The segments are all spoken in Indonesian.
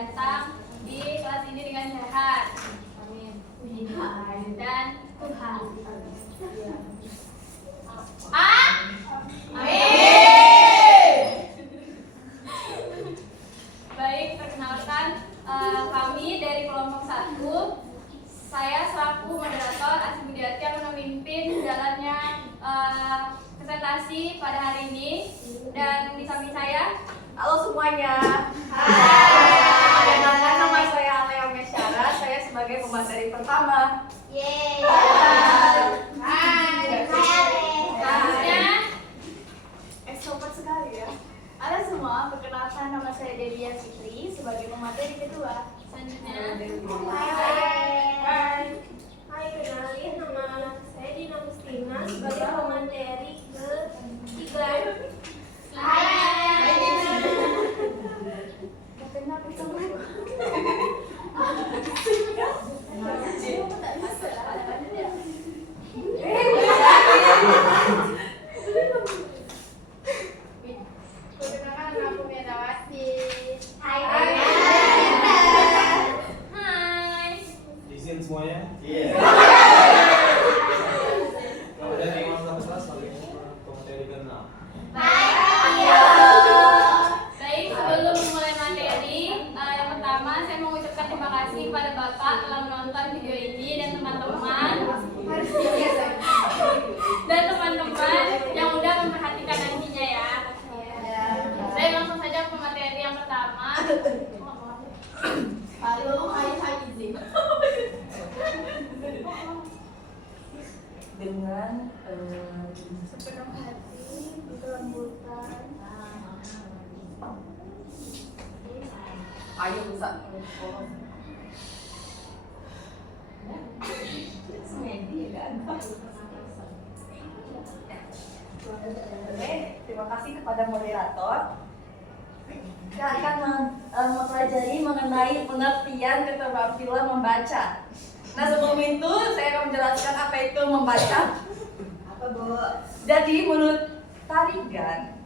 datang di kelas ini dengan sehat. Amin. Dan Tuhan. Amin. Baik, perkenalkan kami dari kelompok 1. Saya selaku moderator Asih Budiati akan memimpin jalannya presentasi pada hari ini. Dan di samping saya, halo semuanya. Hai. Perkenalkan, nama saya Alea Mesyara. Saya sebagai pemateri pertama. Yeay. Hai. selanjutnya Extrovert sekali ya. Halo semua, perkenalkan nama saya Devia Fitri sebagai pemateri kedua. selanjutnya Hai, kenalin nama saya Dina Mustina sebagai pemateri ketiga. Hai Dina. Perkenalkan, nama aku Miatawati. Hai. hai. Izin semuanya? Iya. Kemudian di masa kelas paling pemateri ke-6. Baik, sebelum memulai materi, yang pertama saya mengucapkan terima kasih kepada Bapak telah menonton video ini dan teman-teman yang udah memperhatikan nantinya ya. Saya langsung saja ke materi yang pertama. Halo, hai izin. Dengan sepenuh hati, kelembutan. Ayo bisa. Oke, terima kasih kepada moderator. Kita akan mempelajari mengenai pengertian keterampilan membaca. Nah, sebelum itu saya akan menjelaskan apa itu membaca. Apa, Bu? Jadi menurut Tarigan,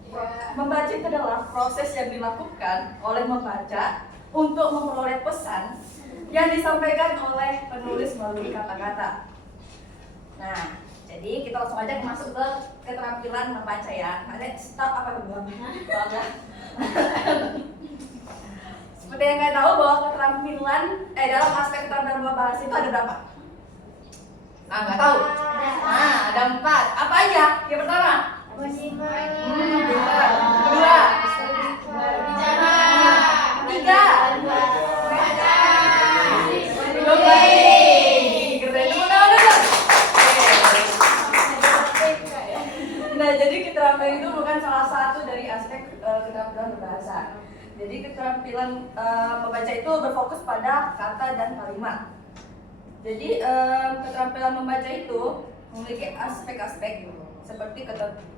membaca itu adalah proses yang dilakukan oleh membaca untuk memperoleh pesan yang disampaikan oleh penulis melalui kata-kata. Nah, jadi kita langsung aja masuk ke keterampilan membaca ya. Ada stop apa belum? Seperti yang kalian tahu bahwa keterampilan dalam aspek keterampilan bahasa itu ada berapa? Nah, nggak tahu. Nah, ada 4. Apa aja? Yang pertama? Kedua? Berbicara. Ketiga? Baca. Oke. Keren. Tepuk tangan dulu. Nah, jadi keterampilan itu bukan salah satu dari aspek keterampilan berbahasa. Jadi keterampilan membaca itu berfokus pada kata dan kalimat. Jadi keterampilan membaca itu memiliki aspek-aspek seperti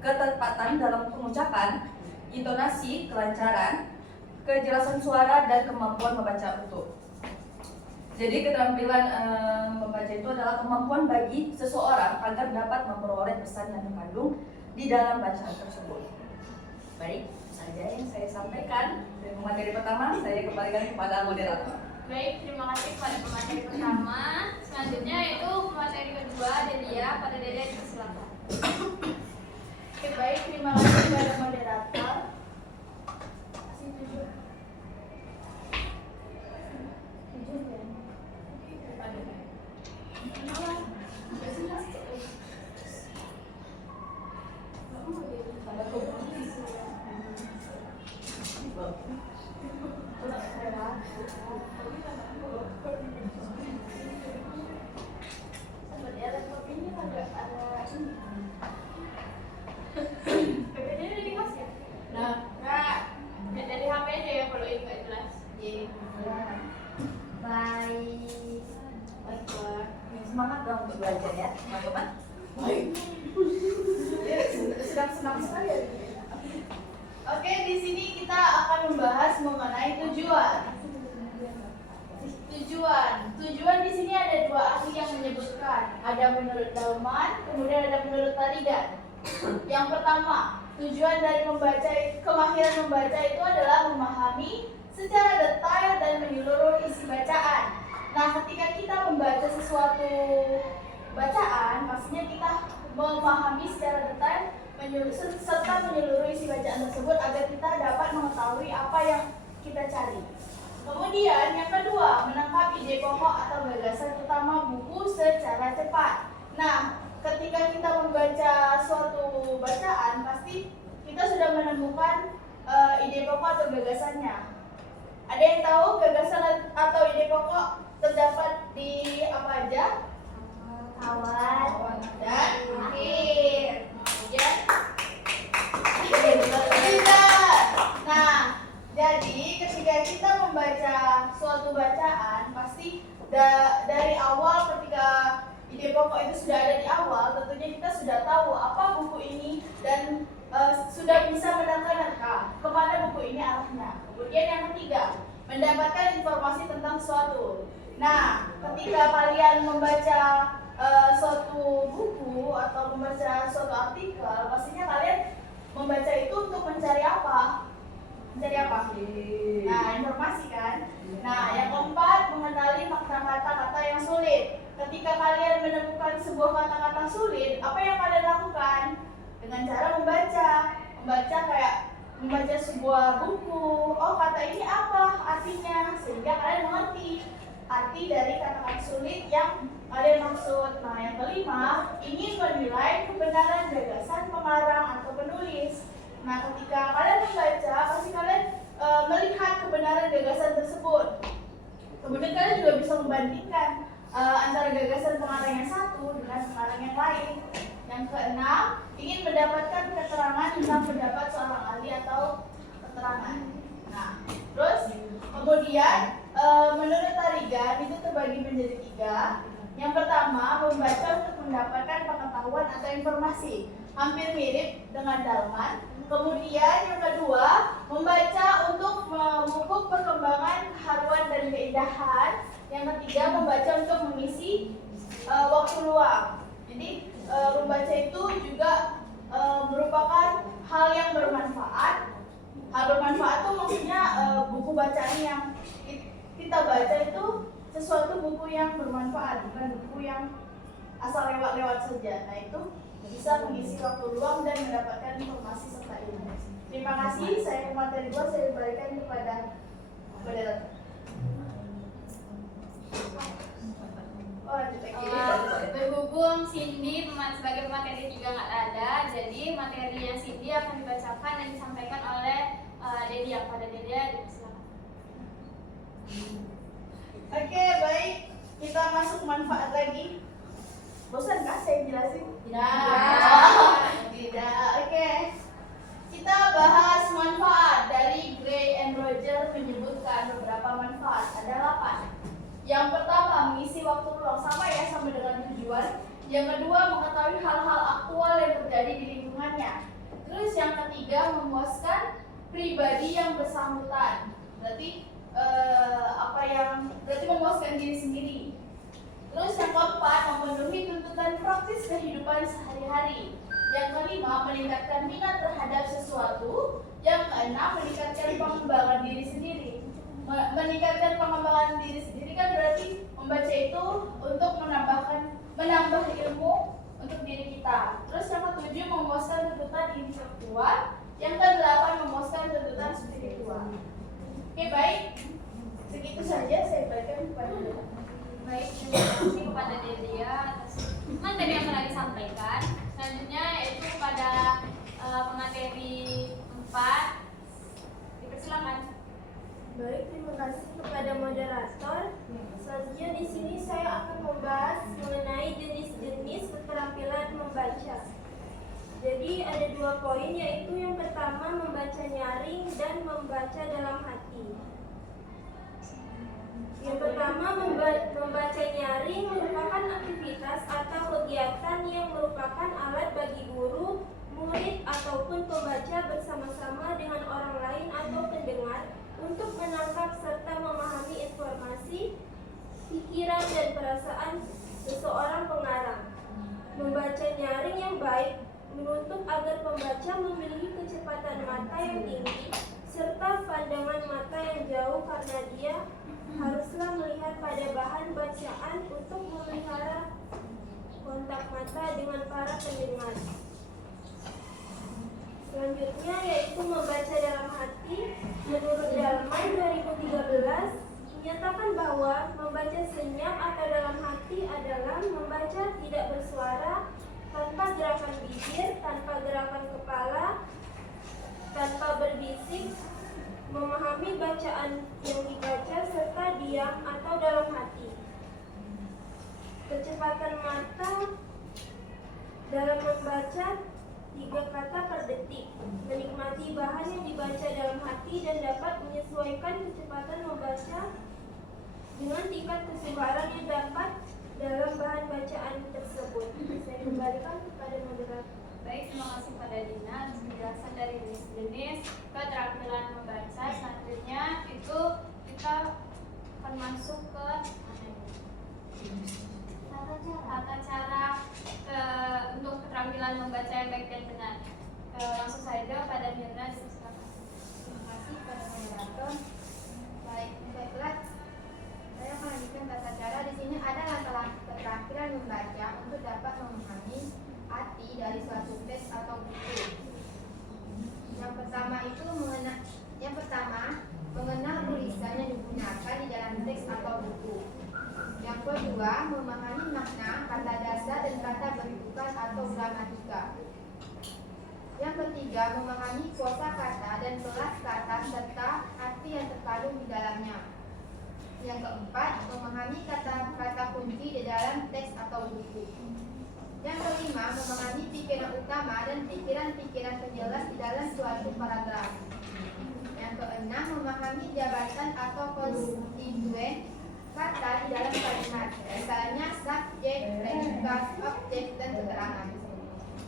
ketepatan dalam pengucapan, intonasi, kelancaran, kejelasan suara, dan kemampuan membaca utuh. Jadi keterampilan membaca itu adalah kemampuan bagi seseorang agar dapat memperoleh pesan yang terkandung di dalam bacaan tersebut. Baik, saja yang saya sampaikan. Dari materi pertama, saya kembalikan kepada moderator. Baik, terima kasih kepada pemateri pertama. Selanjutnya yaitu pemateri kedua, Delia. Pada Delia dipersilakan. Oke, baik, terima kasih kepada moderator. Seperti ada kopinya agak ada. PPT udah dikasih ya? Nah, Enggak. Dari HP aja ya kalau ini nggak jelas. Baik. Semangat dong untuk belajar ya, teman-teman. baik. Sedang senang sekali ya. Oke, di sini kita akan membahas mengenai tujuan. Tujuan di sini ada 2 ahli yang menyebutkan. Ada menurut Dauman, kemudian ada menurut Tarigan. Yang pertama, tujuan dari kemahiran membaca itu adalah memahami secara detail dan bacaan, pastinya kita memahami secara detail serta menyeluruh isi bacaan tersebut agar kita dapat mengetahui apa yang kita cari. Kemudian yang kedua, menangkap ide pokok atau gagasan utama buku secara cepat. Nah, ketika kita membaca suatu bacaan, pasti kita sudah menemukan ide pokok atau gagasannya. Ada yang tahu gagasan atau ide pokok terdapat di apa aja? Awal Dan akhir. Kemudian tidak. Nah, jadi ketika kita membaca suatu bacaan, pasti dari awal ketika ide pokok itu sudah ada di awal, tentunya kita sudah tahu apa buku ini dan sudah bisa menerka-nerka kemana buku ini arahnya. Kemudian yang ketiga, mendapatkan informasi tentang suatu. Nah, ketika kalian membaca suatu buku atau membaca suatu artikel, pastinya kalian membaca itu untuk mencari apa? Mencari apa? Nah, informasi kan? Nah, yang keempat, mengenali makna kata-kata yang sulit. Ketika kalian menemukan sebuah kata-kata sulit, apa yang kalian lakukan? Dengan cara membaca. Membaca kayak membaca sebuah buku. Oh, kata ini apa artinya? Sehingga kalian mengerti arti dari kata-kata sulit yang kalian maksud. Nah, yang kelima, ingin menilai kebenaran gagasan pengarang atau penulis. Nah, ketika kalian membaca, pasti kalian melihat kebenaran gagasan tersebut. Kemudian kalian juga bisa membandingkan antara gagasan pengarang yang satu dengan pengarang yang lain. Yang keenam, ingin mendapatkan keterangan tentang pendapat seorang ahli atau keterangan. Nah, terus kemudian menurut Tarigan itu terbagi menjadi 3. Yang pertama, membaca untuk mendapatkan pengetahuan atau informasi, hampir mirip dengan Dalman. Kemudian yang kedua, membaca untuk memupuk perkembangan keharuan dan keindahan. Yang ketiga, membaca untuk mengisi waktu luang. Jadi membaca itu juga merupakan hal yang bermanfaat. Hal bermanfaat itu maksudnya buku bacaan yang kita baca itu sesuatu buku yang bermanfaat, bukan buku yang asal lewat-lewat saja. Nah, itu bisa mengisi waktu luang dan mendapatkan informasi serta ilmu. Terima kasih. Saya materi gua saya berikan kepada moderator. Berhubung Cindy sebagai pemateri juga nggak ada, jadi materinya Cindy akan dibacakan dan disampaikan oleh Dedi. Yang pada Dedi dipersilakan. Oke, baik. Kita masuk manfaat lagi. Bosan kah saya jelasin? Tidak. Oke. Kita bahas manfaat. Dari Gray and Roger menyebutkan beberapa manfaat. Ada 8. Yang pertama, mengisi waktu luang, sama ya, sama dengan tujuan. Yang kedua, mengetahui hal-hal aktual yang terjadi di lingkungannya. Terus yang ketiga, memuaskan pribadi yang bersangkutan. Berarti berarti memuaskan diri sendiri. Terus yang keempat, memenuhi tuntutan praktis kehidupan sehari-hari. Yang kelima, meningkatkan minat terhadap sesuatu. Yang keenam, meningkatkan pengembangan diri sendiri. Meningkatkan pengembangan diri sendiri kan berarti membaca itu untuk menambah ilmu untuk diri kita. Terus yang ketujuh, memuaskan tuntutan intelektual. Yang kedelapan, memuaskan tuntutan spiritual. Oke, baik. Segitu saja saya berikan kepada Dede. Baik, terima kasih kepada Dedia atas materi yang telah disampaikan. Selanjutnya yaitu kepada pemateri 4. Dipersilakan. Baik, terima kasih kepada moderator. Selanjutnya di sini saya akan membahas mengenai jenis-jenis keterampilan membaca. Jadi ada 2 poin, yaitu yang pertama membaca nyaring dan membaca dalam hati. Yang pertama, membaca nyaring merupakan aktivitas atau kegiatan yang merupakan alat bagi guru, murid, ataupun pembaca bersama-sama dengan orang lain atau pendengar untuk menangkap serta memahami informasi, pikiran, dan perasaan seseorang pengarang. Membaca nyaring yang baik menuntut agar pembaca memiliki kecepatan mata yang tinggi serta pandangan mata yang jauh, karena dia haruslah melihat pada bahan bacaan untuk memelihara kontak mata dengan para pendengar. Selanjutnya yaitu membaca dalam hati. Menurut Dalman 2013 menyatakan bahwa membaca senyap atau dalam hati adalah membaca tidak bersuara, tanpa gerakan bibir, tanpa gerakan kepala, tanpa berbisik, memahami bacaan yang dibaca serta diam atau dalam hati. Kecepatan mata dalam membaca 3 kata per detik. Menikmati bahan yang dibaca dalam hati dan dapat menyesuaikan kecepatan membaca dengan tingkat kesukaran yang dapat dalam bahan bacaan tersebut. Saya kembalikan kepada moderator. Baik, terima kasih pada Dina atas penjelasan dari jenis-jenis keterampilan membaca. Selanjutnya itu kita akan masuk ke tata cara untuk keterampilan membaca yang baik dan benar. Langsung saja pada Mirna disilakan. Terima kasih pada moderator. Baik, baiklah. Saya melanjutkan tata cara. Di sini ada langkah keterampilan membaca untuk dapat memahami arti dari suatu teks atau buku. Yang pertama mengenal tulisan yang digunakan di dalam teks atau buku. Yang kedua, memahami makna, kata dasar dan kata bentukan atau gramatika. Yang ketiga, memahami kosakata dan kelas kata serta arti yang terkandung di dalamnya. Yang keempat, memahami kata-kata kunci di dalam teks atau buku. Yang kelima, memahami pikiran utama dan pikiran-pikiran penjelas di dalam suatu paragraf. Yang keenam, memahami jabatan atau konstituen kata di dalam kalimat, misalnya subjek, predikat, objek, dan keterangan.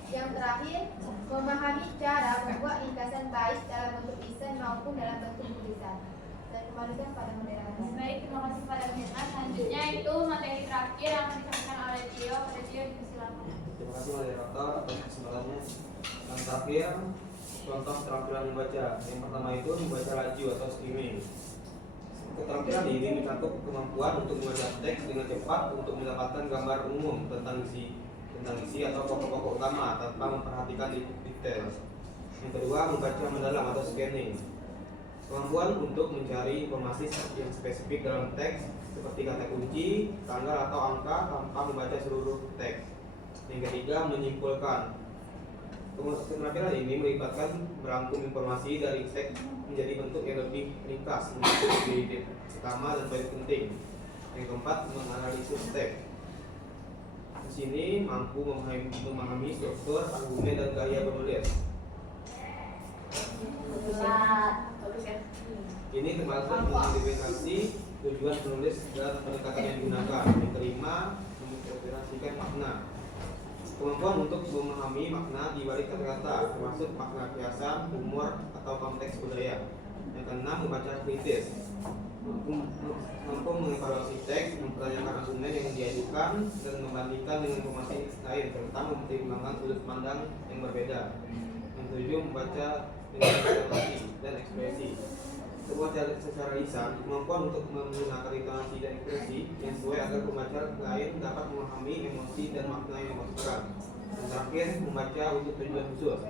Yang terakhir, memahami cara membuat ringkasan baik dalam bentuk lisan maupun dalam bentuk tulisan. Saya kembalikan pada moderator. Baik, terima kasih pada Mirna. Selanjutnya itu materi terakhir yang akan disampaikan oleh Tio. Pada Tio disilakan. Terima kasih moderator atas kesempatannya. Yang terakhir, contoh keterampilan membaca. Yang pertama itu membaca laju atau skimming. Keterampilan ini mencakup kemampuan untuk membaca teks dengan cepat untuk mendapatkan gambar umum tentang isi atau pokok-pokok utama tanpa memperhatikan detail. Yang kedua, membaca mendalam atau scanning. Kemampuan untuk mencari informasi yang spesifik dalam teks seperti kata kunci, tanggal atau angka tanpa membaca seluruh teks. Yang ketiga, menyimpulkan. Keterampilan ini melibatkan merangkum informasi dari teks menjadi bentuk yang lebih ringkas untuk lebih utama dan paling penting. Yang keempat, menganalisis teks. Di sini mampu memahami struktur, argumen, dan gaya penulis. Ini termasuk mengidentifikasi tujuan penulis dan pendekatan yang digunakan. Yang kelima, menginterpretasikan makna. Kemampuan untuk memahami makna di balik kata-kata, termasuk makna kiasan, humor, atau konteks budaya. Yang keenam, membaca kritis. Mampu mengevaluasi teks, mempertanyakan argumen yang diajukan, dan membandingkan dengan informasi lain, serta mempertimbangkan sudut pandang yang berbeda. Yang ketujuh, membaca dengan intonasi dan ekspresi. Secara lisan, kemampuan untuk menggunakan intonasi dan ekspresi yang sesuai agar pembaca lain dapat memahami emosi dan makna yang dimaksudkan. Dan terakhir, membaca untuk tujuan khusus.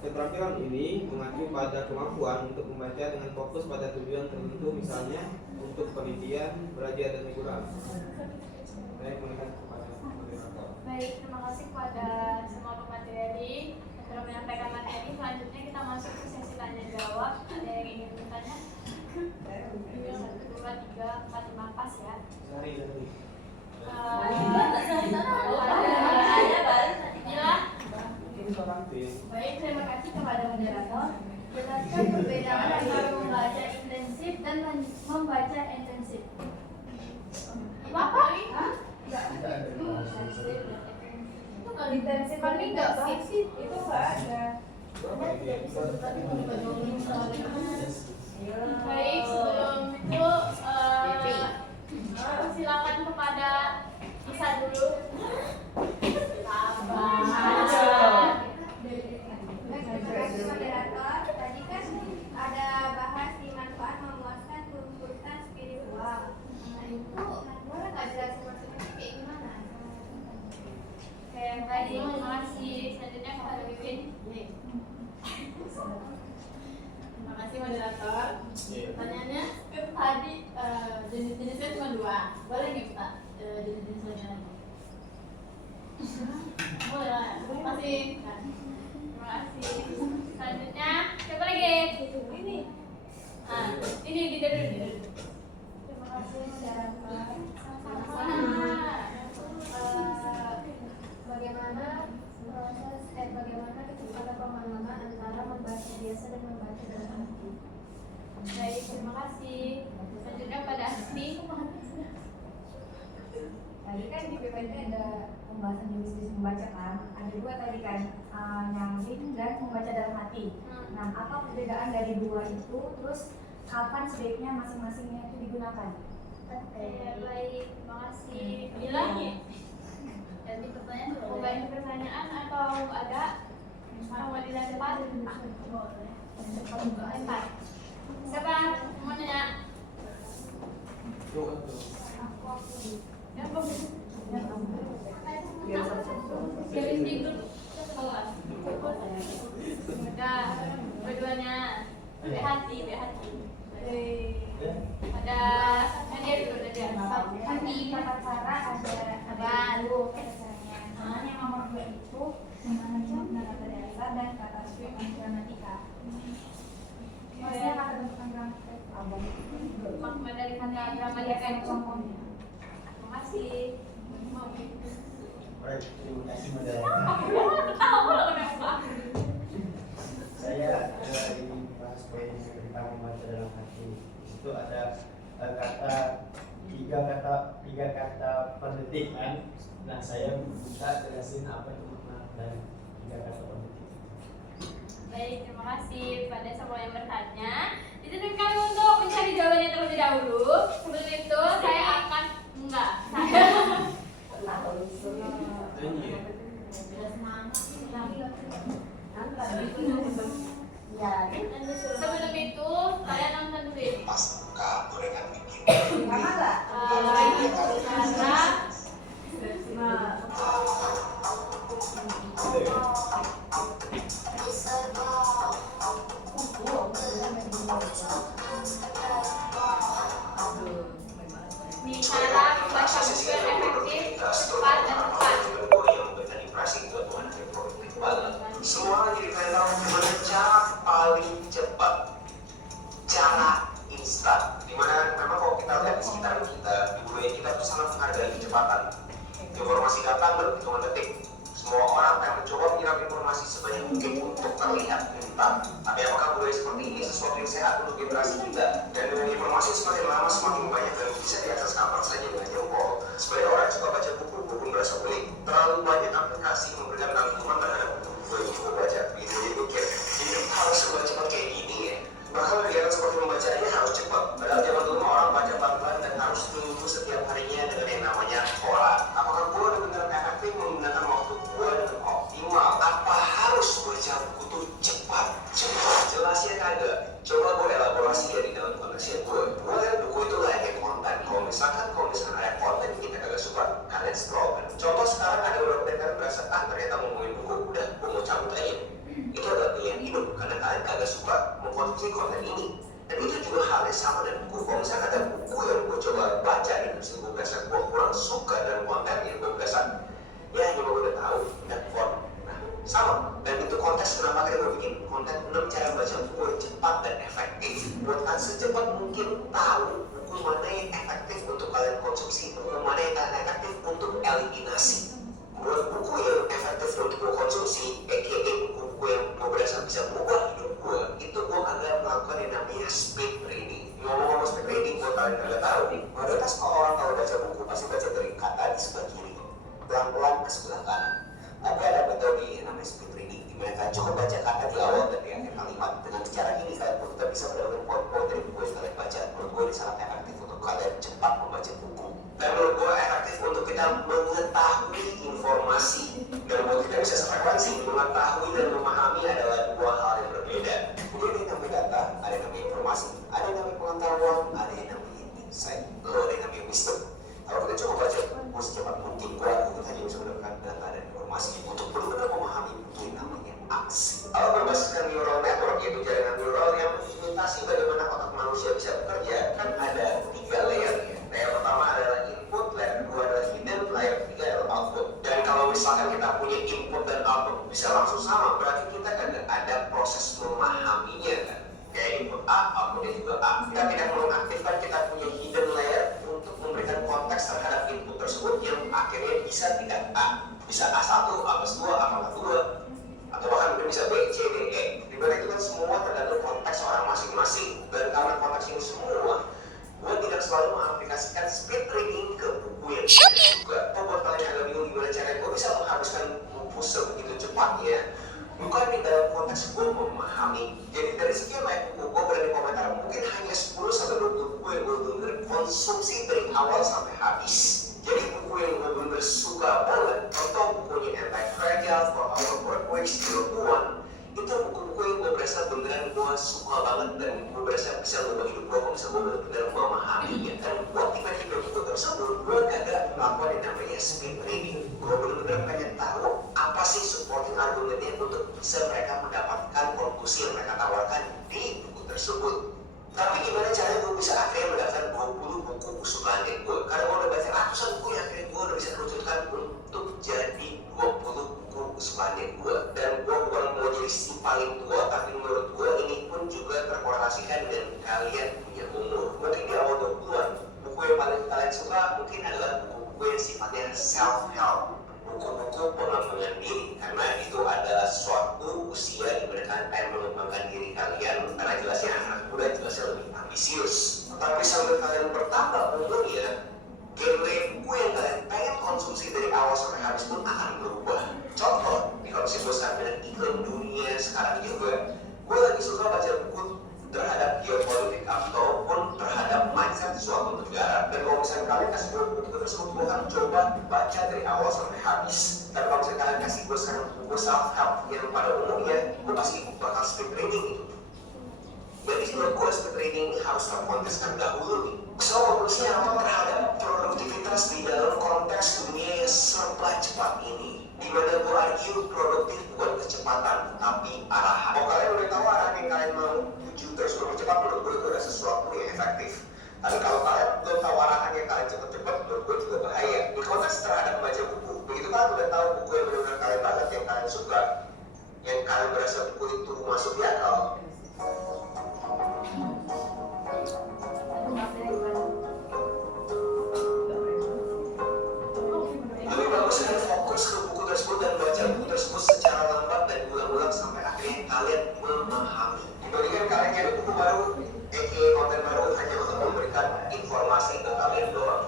Keterampilan ini mengacu pada kemampuan untuk membaca dengan fokus pada tujuan tertentu, misalnya untuk penelitian, belajar, dan hiburan. Saya kembalikan kepada moderator. Baik, terima kasih kepada semua pemateri yang telah menyampaikan materi. Selanjutnya kita masuk ke sesi tanya jawab. Ada yang ingin bertanya? 1, 2, 3, 4, 5 pas ya. Sehari. Baik, terima kasih kepada moderator. Jelaskan perbedaan antara membaca intensif dan membaca intensif. Apa? Itu kan intensif kan enggak sih? Itu enggak ada. Baik, sebelum itu silakan kepada Isa dulu. Moderator, tadi kan ada bahas di manfaat memuaskan tuntutan spiritual. Nah itu boleh nggak jelasin maksudnya kayak gimana? boleh nih Pak jadi selanjutnya lagi. Boleh lah. Terima kasih. Terima kasih. Selanjutnya siapa lagi? Ini. Ah, ini di dulu. Terima kasih masyarakat. Sama-sama. Bagaimana kecepatan pemahaman antara membaca biasa dan membaca dalam arti. Baik, terima kasih. Selanjutnya pada Asti. Tadi kan di PPT ada pembahasan jenis-jenis membaca kan. Ada dua tadi kan, nyaring dan membaca dalam hati. Nah, apa perbedaan dari dua itu? Terus kapan sebaiknya masing-masingnya itu digunakan? Baik, terima kasih. Bilang ya. Ganti pertanyaan Mau boleh. ganti pertanyaan atau ada? Mau di depan? Empat. Siapa mau nanya? Yang bagus. Biar satu-satu. Garis dulu. Udah, keduanya. Hati. Ada Nadia dulu, Nadia. Kan di tata cara ada dua caranya. Yang nomor 2 itu memahami kata dasar dan kata struktur gramatika. Maksudnya kata bentukan gramatika. Makna dari kata gramatika itu. Contohnya. Terima kasih. Baik, terima kasih Madara. Tahu loh kenapa? Saya dari bahas poin tentang membaca dalam hati. Itu ada tiga kata per detik kan. Nah, saya minta jelasin apa itu makna dari tiga kata per detik. Baik, terima kasih pada semua yang bertanya. Ditunjukkan untuk mencari jawabannya terlebih dahulu. Sebelum itu saya akan sebelum itu kalian nonton dulu ini. Sama nggak? Di cara membaca buku yang efektif, cepat dan tepat. Semua jadi pengen tahu gimana cara paling cepat, cara instan. Dimana memang kalau kita lihat di sekitar kita, di budaya kita tuh sangat menghargai kecepatan. Informasi datang dalam hitungan detik. Semua orang akan mencoba menyerap informasi sebanyak mungkin untuk terlihat instan. Tapi apakah budaya seperti ini sesuatu yang sehat untuk generasi kita? Dan dengan informasi semakin lama semakin banyak dan bisa diakses kapan saja dengan jempol. Sebagai orang yang suka baca buku pun berasa pelik. Terlalu banyak aplikasi memberikan kagum terhadap buku yang cukup baca. Gitu jadi mikir, hidup harus serba cepat kayak gini ya. Bahkan kegiatan seperti membacanya harus cepat. Padahal zaman dulu orang baca pelan-pelan dan harus tunggu setiap harinya dengan yang namanya koran. Apakah gue benar-benar efektif menggunakan waktu gue dengan optimal? Apa harus baca buku tuh cepat? Jelasnya kagak. Coba gue elaborasi ya di dalam penelitian gue. Gue lihat buku itu layaknya konten. Kalau misalkan ada konten yang kita kagak suka, kalian scroll kan. Contoh sekarang ada beberapa dari kalian berasa ternyata ngomongin buku, udah gue mau cabut aja. Itu adalah pilihan hidup karena kalian kagak suka mengkonsumsi konten ini. Dan itu juga hal yang sama dengan buku. Kalau misalnya ada buku yang gue coba baca di versi gue berasa gue kurang suka dan konten yang gue berasa ya yang gue udah tahu dan form. Nah, sama. Dan itu konteks kenapa kita bikin konten 6 cara baca buku yang cepat dan efektif. Buat kalian secepat mungkin tahu buku mana yang efektif untuk kalian konsumsi, buku mana yang kalian efektif untuk eliminasi. Buat buku yang efektif untuk gue konsumsi, aka buku-buku yang gue berasa bisa mengubah hidup gue, itu gue akan melakukan yang namanya speed reading. Ngomong-ngomong speed reading, buat kalian kagak tahu nih, mayoritas orang kalau baca buku pasti baca dari kata di sebelah kiri, pelan-pelan ke sebelah kanan. Tapi ada metode yang namanya speed reading, di mana kalian cukup baca kata di awal dan di akhir kalimat. Dengan cara ini kalian pun tetap bisa mendapatkan poin-poin dari buku yang kalian baca. Menurut gue ini sangat efektif untuk kalian cepat membaca buku. Dan menurut gue efektif untuk kita mengetahui informasi. Dan buat kita bisa sefrekuensi, mengetahui dan memahami adalah dua hal yang berbeda. Jadi ada yang namanya data, ada yang namanya informasi, ada yang namanya pengetahuan, ada yang namanya insight, lalu ada yang namanya wisdom. Kalau kita coba baca buku secepat mungkin, kita hanya bisa mendapatkan data dan informasi untuk benar-benar memahami buku yang namanya aksi. Kalau berbasiskan neural network, yaitu jaringan neural yang mengimitasi bagaimana otak manusia bisa bekerja, kan ada 3 layer ya. Layer pertama adalah Bisa A1, A+2, A+2, atau bahkan mungkin bisa B, C, D, E. Dimana itu kan semua tergantung konteks orang masing-masing. Dan karena konteks ini semua, gue tidak selalu mengaplikasikan speed reading ke buku yang juga. Buat kalian yang agak bingung gimana caranya gue bisa menghabiskan buku sebegitu cepatnya, bukan di dalam konteks gue memahami. Jadi dari sekian banyak buku, gue berani komentar mungkin hanya 10-20 buku yang gue bener konsumsi dari awal sampai habis. Jadi buku yang gue bener suka banget, contoh bukunya Anti-Fragile, For Our Workweeks, One, itu buku-buku yang gue berasa beneran gue suka banget dan gue berasa bisa ngubah hidup gue kalau bisa gue bener-bener memahaminya. Dan buat tiba-tiba buku tersebut, gue gak melakukan yang namanya speed reading. Gue bener-bener pengen tahu apa sih supporting argumennya untuk bisa mereka mendapatkan konklusi yang mereka tawarkan di buku tersebut. Tapi gimana caranya gue bisa akhirnya mendapatkan 20 buku kesukaan gue? Karena gue udah baca ratusan buku yang akhirnya gue udah bisa kerucutkan untuk jadi 20 buku kesukaan gue. Dan gue bukan mau jadi si paling tua, tapi menurut gue ini pun juga terkorelasikan dengan kalian punya umur. Mungkin di awal 20-an, buku yang paling kalian suka mungkin adalah buku-buku yang sifatnya self-help, buku-buku pengembangan diri, karena itu adalah suatu usia di mana kalian mengembangkan diri kalian, karena jelasnya anak muda jelasnya lebih ambisius. Tapi sambil kalian bertambah umurnya, genre buku yang kalian pengen konsumsi dari awal sampai habis pun akan berubah. Contoh, kalau saya bosan dengan iklim dunia sekarang juga, gue lagi suka baca buku terhadap geopolitik ataupun terhadap mindset suatu negara. Dan kalau misalnya kalian kasih gue buku tersebut, gue akan coba baca dari awal sampai habis. Dan kalau misalnya kalian kasih gue sekarang buku self-help yang pada umumnya, gue pasti bakal speed reading itu. Jadi menurut gue speed reading ini harus terkonteskan dahulu nih. So, konklusinya apa terhadap produktivitas di dalam konteks dunia yang serba cepat ini? Dimana gue argue produktif bukan kecepatan, tapi arahan. Kalau kalian udah tahu arahan yang kalian mau tuju terus cepat, menurut gue itu adalah sesuatu yang efektif. Tapi kalau kalian belum tahu arahan yang kalian cepat-cepat, menurut gue juga bahaya. Di konteks terhadap membaca buku, begitu kalian udah tahu buku yang benar-benar kalian banget, yang kalian suka, yang kalian berasa buku itu masuk di akal, lebih bagus kalian fokus ke buku tersebut dan baca buku tersebut secara lambat dan ulang-ulang sampai akhirnya kalian memahami. Dibandingkan kalian cari buku baru, konten baru hanya untuk memberikan informasi ke kalian doang.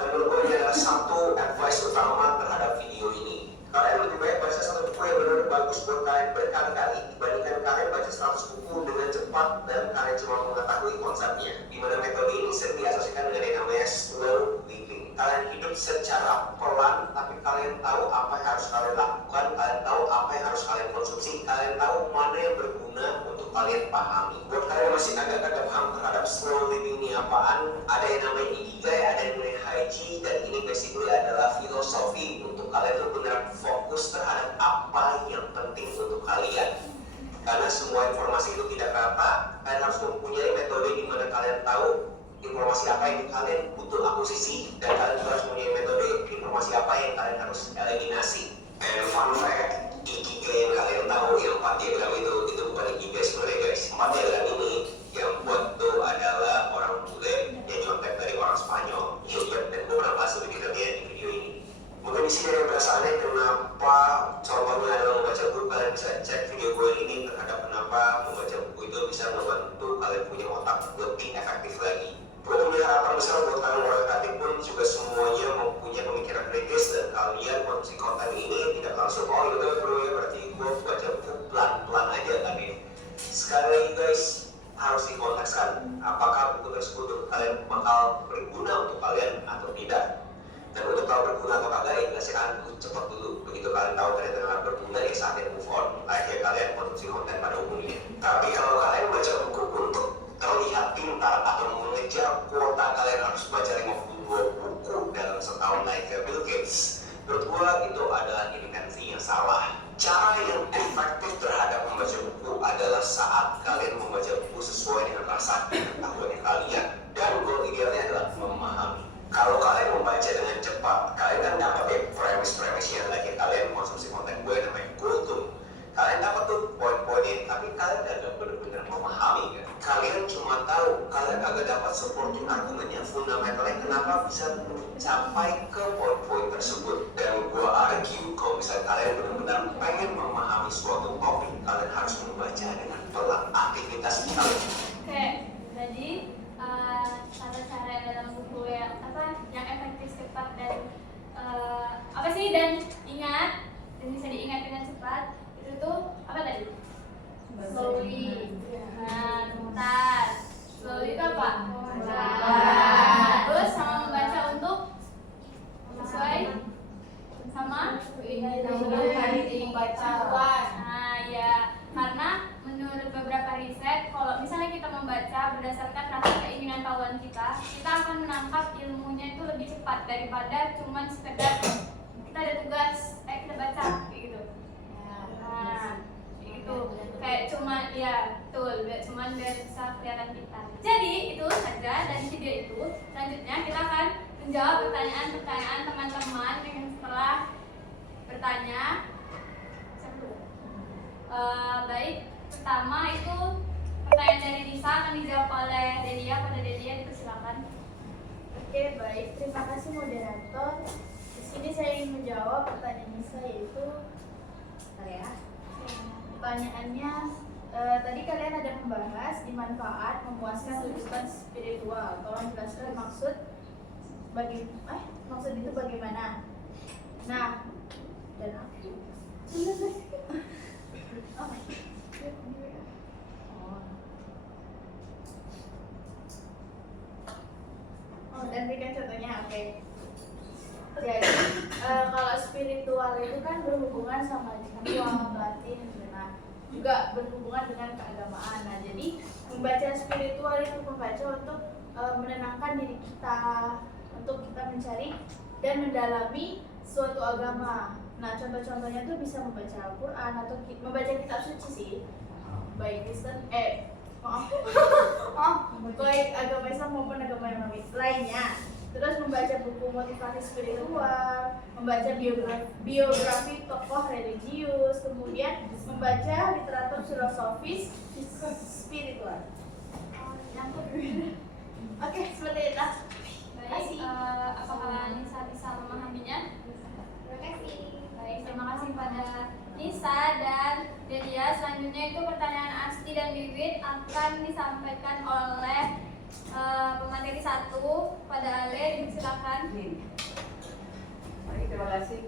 Dan menurut gue ini adalah satu advice utama terhadap video ini. Kalian lebih baik baca satu buku yang benar-benar bagus buat kalian berkali-kali dibandingkan kalian baca 100 buku dengan cepat dan kalian cuma mengetahui konsepnya. Di mana metode ini sering diasosiasikan dengan yang namanya slow living. Kalian hidup secara pelan, tapi kalian tahu apa yang harus kalian lakukan, kalian tahu apa yang harus kalian konsumsi, kalian tahu mana yang berguna untuk kalian pahami. Buat kalian yang masih agak-agak paham terhadap slow living ini apaan, ada yang namanya ikigai, ada yang namanya haiji, dan ini basically adalah filosofi untuk kalian tuh benar fokus terhadap apa yang penting untuk kalian. Karena semua informasi itu tidak rata, kalian harus mempunyai metode di mana kalian tahu informasi apa yang kalian butuh akuisisi, dan kalian juga harus mempunyai metode informasi apa yang kalian harus eliminasi. And fun fact, ikigai yang kalian tahu, yang 4 diagram itu bukan ikigai sebenarnya guys. 4 diagram ini yang buat tuh adalah orang bule yang nyontek dari orang Spanyol, Gilbert, dan gue pernah bahas lebih detailnya di video ini. Mungkin di sini ada yang berasa aneh kenapa contohnya adalah membaca buku. Kalian bisa cek video gue ini terhadap kenapa membaca buku itu bisa membantu kalian punya otak lebih efektif lagi. Gue punya harapan besar buat kalian orang kreatif pun juga semuanya mempunyai pemikiran kritis, dan kalian konsumsi konten ini tidak langsung yaudah bro ya berarti gue baca buku pelan-pelan aja kan ya. Sekali lagi guys, harus dikontekskan apakah buku tersebut untuk kalian bakal berguna untuk kalian atau tidak. Dan untuk tahu berguna atau kagak, ya jelaskan cepat dulu. Begitu kalian tahu ternyata nggak berguna, ya saatnya move on. Akhirnya kalian konsumsi konten pada umumnya. Tapi kalau kalian baca buku untuk terlihat pintar atau mengejar kuota kalian harus baca 52 buku dalam setahun naik ke Bill Gates, menurut gua itu adalah intensi yang salah. Cara yang efektif terhadap membaca buku adalah saat kalian membaca buku sesuai dengan rasa pengetahuan kalian, dan goal idealnya adalah memahami. Kalau kalian membaca dengan cepat, kalian kan dapat ya premis-premis yang lagi kalian konsumsi konten gue namanya kultum. Kalian dapat tuh poin-poinnya, tapi kalian gak benar-benar memahami kan. Kalian cuma tahu, kalian agak dapat supporting argumen yang fundamentalnya kenapa bisa mencapai ke poin-poin tersebut. Dan gue argue kalau misalnya kalian benar-benar pengen memahami suatu topik, kalian harus membaca dengan pelan aktivitas kalian. Oke, jadi tata cara dalam buku yang efektif, cepat dan apa sih, dan ingat dan bisa diingat dengan cepat itu tuh apa tadi? Slowly. Nah, bentar. Slowly itu apa? Terus sama membaca untuk sesuai sama pengetahuan. Nah, ya, karena menurut beberapa riset, kalau misalnya kita membaca berdasarkan rasa keinginan tahuan kita akan menangkap ilmunya itu lebih cepat daripada cuman sekedar kita ada tugas, kita baca kayak gitu. Nah, itu kayak cuman ya betul, cuman biar bisa kelihatan kita. Jadi itu saja dari video itu. Selanjutnya kita akan menjawab pertanyaan-pertanyaan teman-teman yang setelah bertanya. Baik, pertama itu pertanyaan dari Nisa akan dijawab oleh Delia. Pada Delia dipersilakan. Oke, baik. Terima kasih moderator. Di sini saya ingin menjawab pertanyaan Nisa, yaitu pertanyaannya tadi kalian ada membahas di manfaat memuaskan kehidupan spiritual. Tolong jelaskan maksud itu bagaimana? Nah, dan aku dan berikan contohnya, oke. Jadi kalau spiritual itu kan berhubungan sama jiwa, batin, nah juga berhubungan dengan keagamaan. Nah, jadi membaca spiritual itu membaca untuk menenangkan diri kita, untuk kita mencari dan mendalami suatu agama. Nah, contoh-contohnya tuh bisa membaca Al-Quran atau membaca kitab suci sih, baik Kristen, baik agama Islam maupun agama yang lainnya. Terus membaca buku motivasi spiritual, membaca biografi tokoh religius, kemudian membaca literatur filosofis spiritual. Oke, seperti itu. Baik, apakah Nisa bisa memahaminya? Terima kasih. Baik, terima kasih pada Nisa dan Delia. Selanjutnya itu pertanyaan Asti dan Bibit akan disampaikan oleh pemateri 1 pada Ale. Silakan. Baik, terima kasih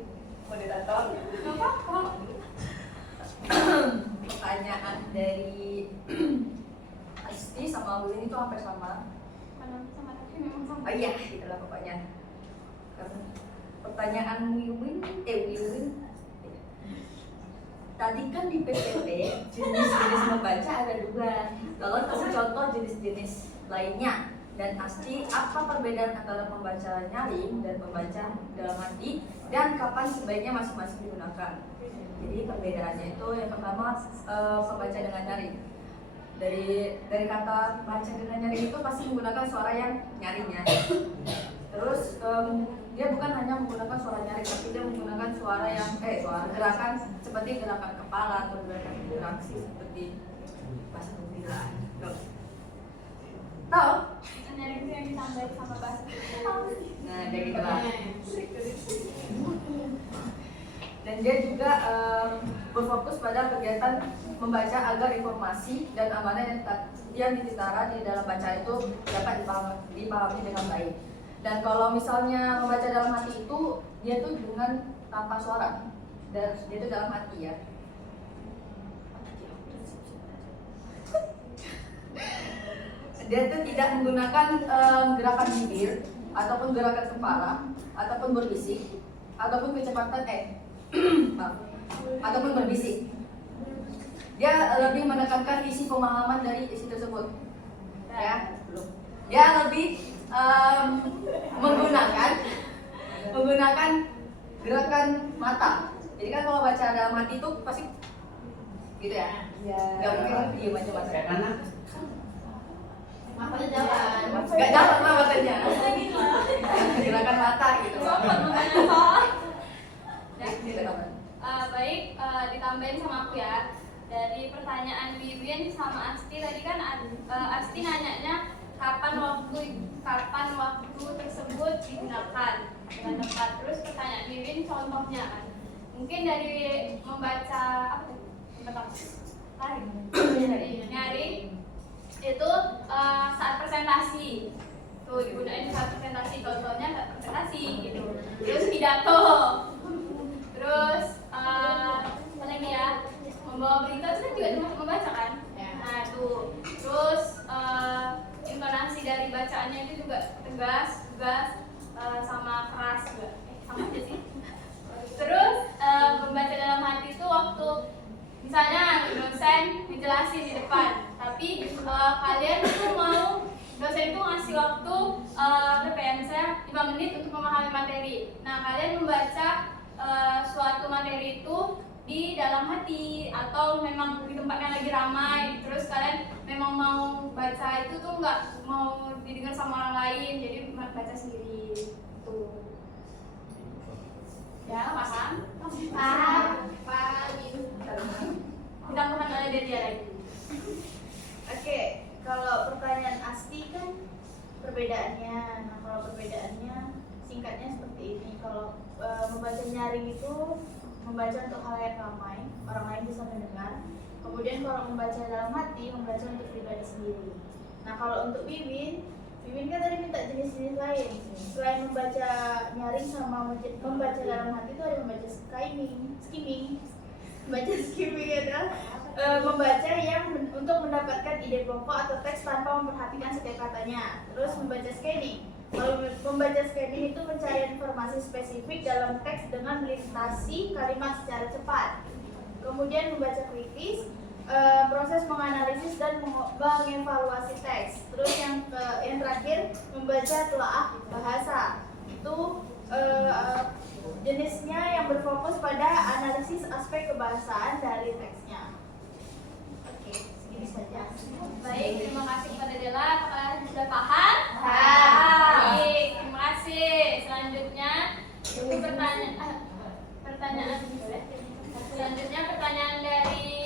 moderator. Pertanyaan dari Asti sama Win itu hampir sama. Sama tapi memang sama. Oh iya, itulah pokoknya. Pertanyaan Wiwin. Tadi kan di PPT jenis-jenis membaca ada 2. Tolong kasih contoh jenis-jenis lainnya. Dan Asti, apa perbedaan antara pembaca nyaring dan pembaca dalam hati, dan kapan sebaiknya masing-masing digunakan? Jadi perbedaannya itu yang pertama, pembaca dengan nyaring. Dari kata baca dengan nyaring itu pasti menggunakan suara yang nyaringnya. Terus dia bukan hanya menggunakan suara nyaring, tapi dia menggunakan suara gerakan seperti gerakan kepala atau gerakan interaksi seperti bahasa pembicaraan. Tahu? Nyaring itu yang ditambahin sama bahasa. Nah, kayak gitu lah. Dan dia juga berfokus pada kegiatan membaca agar informasi dan amanah yang dititara di dalam baca itu dapat dipahami dengan baik. Dan kalau misalnya membaca dalam hati itu, dia tuh dengan tanpa suara, dan dia itu dalam hati ya. Dia tuh tidak menggunakan gerakan bibir ataupun gerakan kepala ataupun berbisik ataupun kecepatan ataupun berbisik. Dia lebih menekankan isi pemahaman dari isi tersebut. Ya, belum. Dia lebih menggunakan gerakan mata. Jadi kan kalau baca dalam hati itu pasti gitu ya. Gak mungkin diam aja mata. Matanya jalan. Gak jalan lah matanya. Gerakan mata gitu. Baik, ditambahin sama aku ya. Dari pertanyaan Wiwin sama Asti tadi kan Asti nanyanya kapan waktu tersebut digunakan dengan tepat. Terus pertanyaan Wiwin contohnya kan, mungkin dari membaca nyaring itu saat presentasi tuh digunakan saat presentasi, contohnya saat presentasi gitu. Terus pidato, terus apa lagi ya, membawa berita itu kan juga termasuk membaca kan. Nah tuh, terus intonasi dari bacaannya itu juga tegas sama keras juga, sama aja sih. Terus membaca dalam hati itu waktu misalnya dosen menjelasin di depan, tapi kalian tuh mau dosen itu ngasih waktu misalnya 5 menit untuk memahami materi. Nah kalian membaca suatu materi itu di dalam hati atau memang di tempat yang lagi ramai, terus kalian memang mau baca itu tuh nggak mau didengar sama orang lain, jadi baca sendiri tuh. Ya paham? Kita bukan oleh dia lagi. Oke, kalau pertanyaan Asti kan perbedaannya. Nah, kalau perbedaannya singkatnya seperti ini. Kalau membaca nyaring itu membaca untuk halayak ramai, orang lain bisa mendengar. Kemudian kalau membaca dalam hati, membaca untuk pribadi sendiri. Nah, kalau untuk Wiwin kan tadi minta jenis-jenis lain. Selain membaca nyaring sama membaca dalam hati itu ada membaca skimming. Membaca skimming adalah membaca yang untuk mendapatkan ide pokok atau teks tanpa memperhatikan setiap katanya. Terus membaca scanning. Kalau membaca scanning itu mencari informasi spesifik dalam teks dengan melintasi kalimat secara cepat. Kemudian membaca kritis, proses menganalisis dan mengevaluasi teks. Terus yang terakhir membaca telaah bahasa. Itu jenisnya yang berfokus pada analisis aspek kebahasaan dari teksnya. Oke, segini saja. Baik, terima kasih kepada Dela. Kalian sudah paham? Baik, terima kasih. Selanjutnya itu pertanyaan dari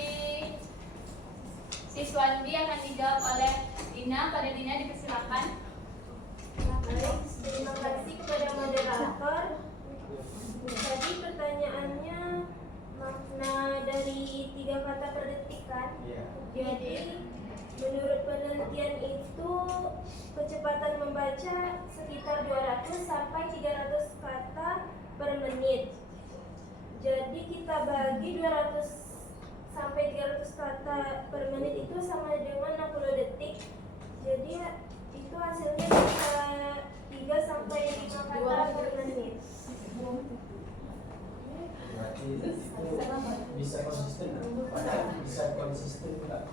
siswandi akan dijawab oleh Dina. Pada Dina dipersilakan. Baik, terima kasih kepada moderator. Tadi pertanyaannya makna dari 3 kata per detik kan? Jadi menurut penelitian itu kecepatan membaca sekitar 200 sampai 300 kata per menit. Jadi kita bagi 200 sampai 300 kata per menit itu sama dengan 60 detik. Jadi itu hasilnya bisa 3 sampai 5 kata per menit. Berarti itu bisa konsisten nggak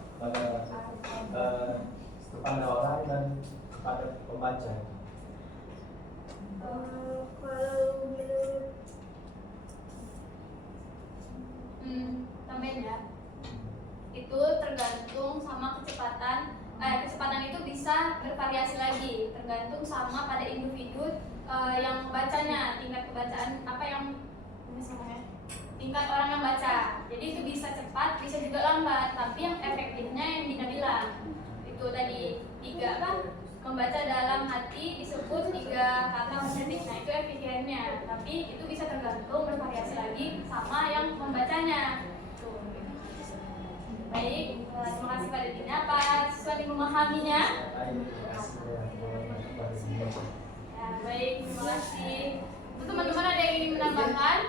kepada orang dan kepada pembaca? Kalau menurut tambahin ya. Itu tergantung sama kecepatan itu bisa bervariasi lagi, tergantung sama pada individu yang bacanya, tingkat kebacaan tingkat orang yang baca. Jadi itu bisa cepat, bisa juga lambat, tapi yang efektifnya yang Dina bilang itu tadi 3 membaca dalam hati disebut 3 kata per detik. Nah itu efisiennya, tapi itu bisa tergantung bervariasi lagi sama yang membacanya. Baik, terima kasih pada Dina. Pak siswa memahaminya? Ya, baik, terima kasih. Untuk teman-teman ada yang ingin menambahkan?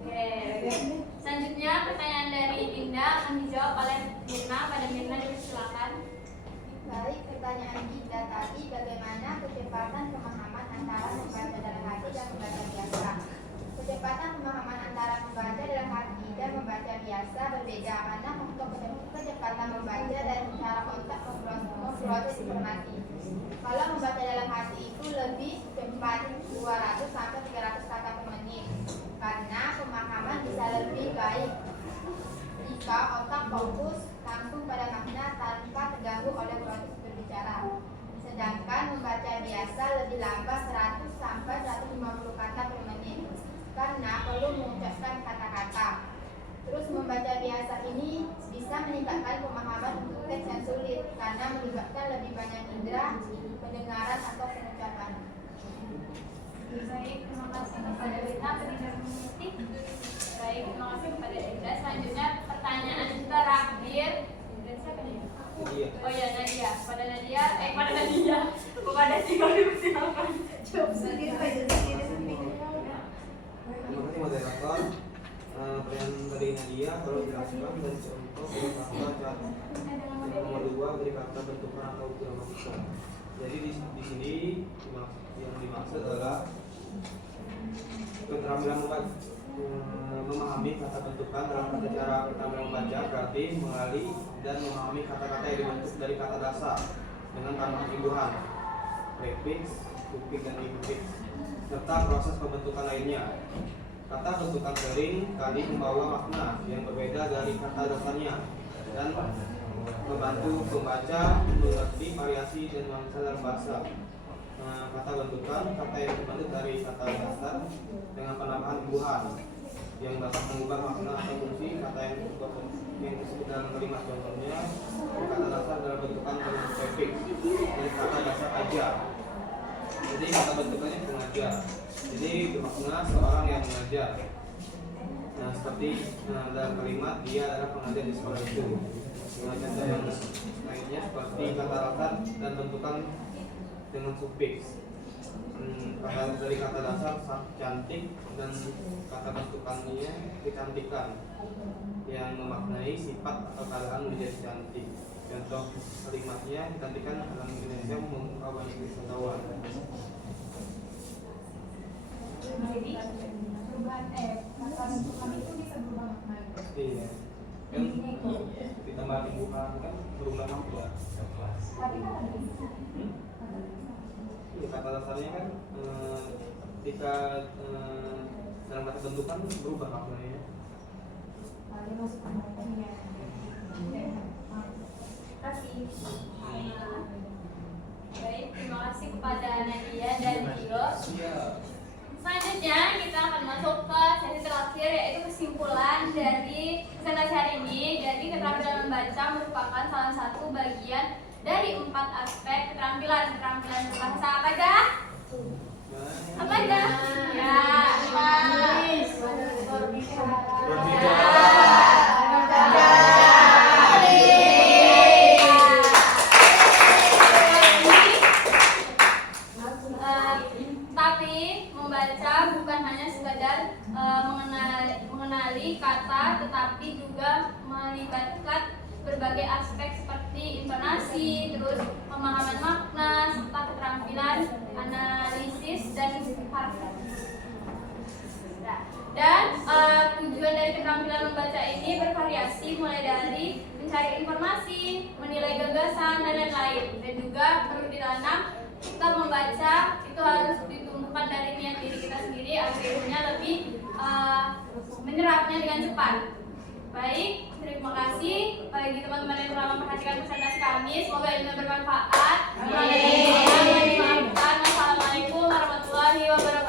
Oke. Selanjutnya pertanyaan dari Dinda akan dijawab oleh Mirna. Pada Mirna dipersilakan. Baik, pertanyaan kita tadi bagaimana kecepatan pemahaman antara membaca dalam hati dan membaca biasa. Kecepatan pemahaman antara membaca dalam hati dan membaca biasa berbeda karena untuk kecepatan membaca dan cara otak memproses informasi. Kalau membaca dalam hati itu lebih cepat 200 sampai 300 kata per menit karena pemahaman bisa lebih baik jika otak fokus langsung pada makna tanpa terganggu oleh proses berbicara. Sedangkan membaca biasa lebih lambat 100 sampai 150 kata per menit karena perlu mengucapkan kata-kata. Terus membaca biasa ini bisa meningkatkan pemahaman untuk teks yang sulit karena melibatkan lebih banyak indera pendengaran atau pengucapan. Baik, terima kasih kepada Rita pendengar menyitik. Baik, terima kasih kepada Rita. Selanjutnya pertanyaan terakhir. Dan siapa nih? Nadia. Oh ya, Nadia. Kepada Nadia, kepada si Kori silakan. Terima kasih moderator. Pertanyaan dari Nadia, kalau jelaskan dari contoh beri kata cat. Yang nomor 2 beri kata bentukan atau gramatika. Jadi di sini yang dimaksud adalah keterampilan memahami kata bentukan dalam kata cara keterampilan membaca, berarti mengenali dan memahami kata-kata yang dibentuk dari kata dasar dengan tambahan imbuhan, prefix, suffix dan infix, serta proses pembentukan lainnya. Kata bentukan sering kali membawa makna yang berbeda dari kata dasarnya dan membantu pembaca mengerti variasi dan nuansa dalam bahasa. Kata bentukan kata yang terbentuk dari kata dasar dengan penambahan imbuhan yang dapat mengubah makna atau fungsi kata yang disebut dalam kalimat. Contohnya kata dasar dalam bentukan kalimat prefix dari kata dasar aja. Jadi kata bentukannya pengajar. Jadi bermakna seorang yang mengajar. Nah, seperti dalam kalimat dia adalah pengajar di sekolah itu. Dengan contoh yang lainnya seperti kata dasar dan bentukan dengan suffix. Dari kata dasar cantik dan kata bentukannya kecantikan yang memaknai sifat atau keadaan menjadi cantik. Contoh kalimatnya kecantikan dalam Indonesia membuka banyak wisatawan. Jadi perubahan kata bentukan itu bisa berubah makna. Iya. Kan ditambah imbuhan kan berubah makna. Tapi kan ada Kata dasarnya kan ketika dalam kata bentukan berubah maknanya. Baik, terima kasih kepada Nadia dan Dio. Selanjutnya kita akan masuk ke sesi terakhir, yaitu kesimpulan dari presentasi hari ini. Jadi keterampilan membaca merupakan salah satu bagian dari 4 aspek keterampilan berbahasa. Apa dah? Apa dah? Ya, tapi membaca bukan hanya sekadar mengenali kata, tetapi juga melibatkan berbagai aspek seperti intonasi, terus pemahaman makna, serta keterampilan analisis dan dan tujuan dari keterampilan membaca ini bervariasi, mulai dari mencari informasi, menilai gagasan, dan lain-lain. Dan juga perlu ditanam, kita membaca itu harus ditumbuhkan dari niat diri kita sendiri agar ilmunya lebih menyerapnya dengan cepat. Baik, terima kasih bagi teman-teman yang telah memperhatikan presentasi kami. Semoga ilmu bermanfaat. Assalamualaikum warahmatullahi wabarakatuh.